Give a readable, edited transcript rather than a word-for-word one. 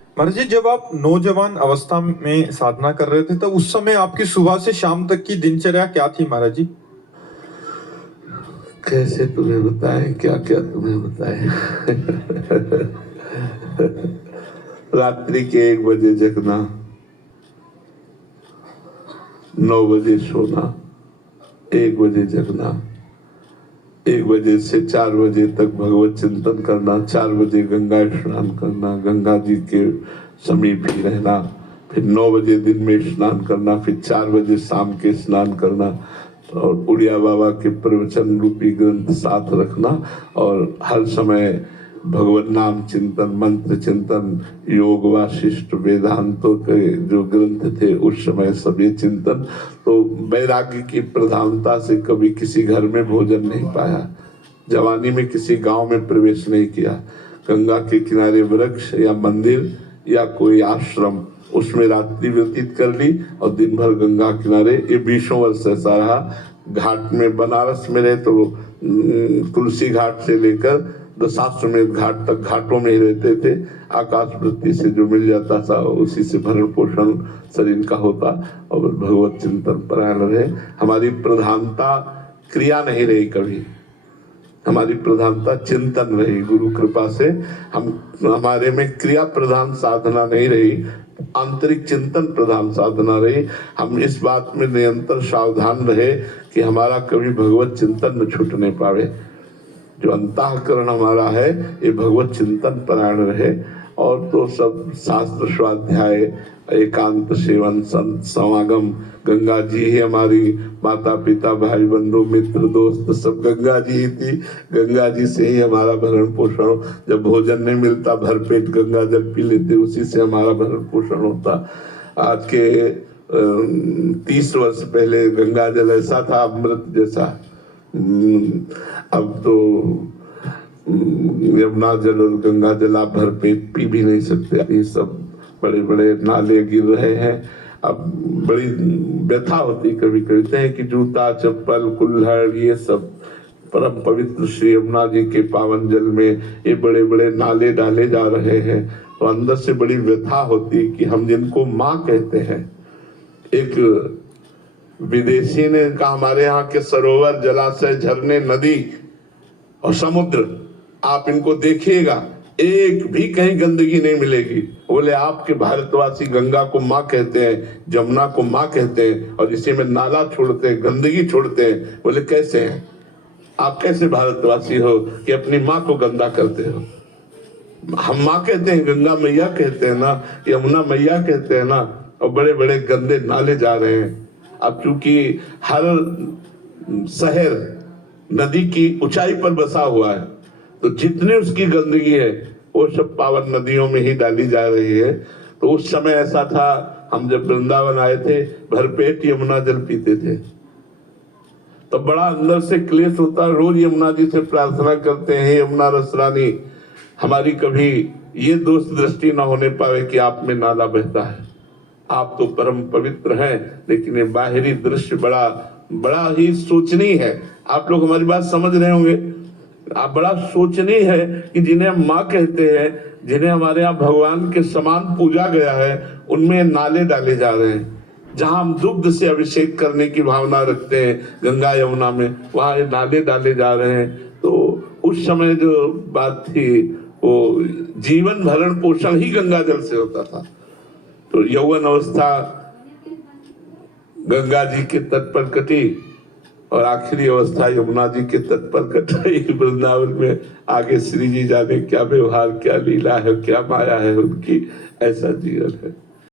महाराज जी, जब आप नौजवान अवस्था में साधना कर रहे थे तो उस समय आपकी सुबह से शाम तक की दिनचर्या क्या थी महाराज जी? कैसे तुम्हें बताएं, क्या क्या तुम्हें बताएं। रात्रि के 1 बजे जगना, 9 बजे सोना, 1 बजे जगना, 1 बजे से 4 बजे तक भगवत चिंतन करना, 4 बजे गंगा स्नान करना, गंगा जी के समीप ही रहना, फिर 9 बजे दिन में स्नान करना, फिर 4 बजे शाम के स्नान करना और उड़िया बाबा के प्रवचन रूपी ग्रंथ साथ रखना और हर समय भगवत नाम चिंतन, मंत्र चिंतन, योग वाशिष्ठ वेदांतों के जो ग्रंथ थे उस समय सभी चिंतन। तो वैराग्य की प्रधानता से कभी किसी घर में भोजन नहीं पाया, जवानी में किसी गांव में प्रवेश नहीं किया, गंगा के किनारे वृक्ष या मंदिर या कोई आश्रम उसमें रात्रि व्यतीत कर ली और दिन भर गंगा किनारे। ये 20 वर्ष ऐसा रहा। घाट में बनारस में रहे तो तुलसी घाट से लेकर दशाश्वमेध घाट तक घाटों में ही रहते थे। आकाश वृत्ति से जो मिल जाता था उसी से भरण पोषण शरीर का होता और भगवत चिंतन परायण रहे। हमारी प्रधानता क्रिया नहीं रही, कभी हमारी प्रधानता चिंतन रही। गुरु कृपा से हमारे में क्रिया प्रधान साधना नहीं रही, आंतरिक चिंतन प्रधान साधना रही। हम इस बात में निरंतर सावधान रहे कि हमारा कभी भगवत चिंतन न छूटने पावे। जो अंतःकरण हमारा है ये भगवत चिंतन परायण रहे। और तो सब शास्त्र स्वाध्याय, एकांत सेवन, संत समागम, गंगा जी ही हमारी माता पिता भाई बंधु मित्र दोस्त सब गंगा जी ही थी। गंगा जी से ही हमारा भरण पोषण, जब भोजन नहीं मिलता भरपेट गंगा जल पी लेते, उसी से हमारा भरण पोषण होता। आज के 30 वर्ष पहले गंगा जल ऐसा था अमृत जैसा। अब तो यमुना जल और गंगा जल आप भर पेट पी भी नहीं सकते। ये सब बड़े बड़े नाले गिर रहे हैं। अब बड़ी व्यथा होती कभी कहते हैं कि जूता चप्पल कुल्हड़ ये सब परम पवित्र श्री यमुना जी के पावन जल में ये बड़े बड़े नाले डाले जा रहे हैं। तो अंदर से बड़ी व्यथा होती कि हम जिनको माँ कहते हैं। एक विदेशी ने कहा हमारे यहाँ के सरोवर, जलाशय, झरने, नदी और समुद्र आप इनको देखिएगा, एक भी कहीं गंदगी नहीं मिलेगी। बोले आपके भारतवासी गंगा को माँ कहते हैं, जमुना को माँ कहते हैं और इसी में नाला छोड़ते हैं, गंदगी छोड़ते हैं। बोले कैसे हैं आप, कैसे भारतवासी हो कि अपनी माँ को गंदा करते हो? हम माँ कहते हैं, गंगा मैया कहते हैं ना, यमुना मैया कहते हैं ना, और बड़े बड़े गंदे नाले जा रहे हैं। अब चूंकि हर शहर नदी की ऊंचाई पर बसा हुआ है तो जितने उसकी गंदगी है वो सब पावन नदियों में ही डाली जा रही है। तो उस समय ऐसा था, हम जब वृंदावन आए थे भरपेट यमुना जल पीते थे तो बड़ा अंदर से क्लेश होता। रोज यमुना जी से प्रार्थना करते हैं, यमुना रसरानी हमारी कभी ये दोष दृष्टि न होने पावे कि आप में नाला बहता है। आप तो परम पवित्र हैं, लेकिन ये बाहरी दृश्य बड़ा बड़ा ही सोचनीय है। आप लोग हमारी बात समझ रहे होंगे। आप बड़ा सोचनीय है कि जिन्हें हम माँ कहते हैं, जिन्हें हमारे यहाँ भगवान के समान पूजा गया है, उनमें नाले डाले जा रहे हैं। जहां हम दुग्ध से अभिषेक करने की भावना रखते हैं गंगा यमुना में, वहां ये नाले डाले जा रहे हैं। तो उस समय जो बात थी वो जीवन भरण पोषण ही गंगा जल से होता था। तो यौवन अवस्था गंगा जी के तट पर कटी और आखिरी अवस्था यमुना जी के तट पर कटाई। वृंदावन में आगे श्री जी जाने क्या व्यवहार, क्या लीला है, क्या माया है उनकी, ऐसा जीवन है।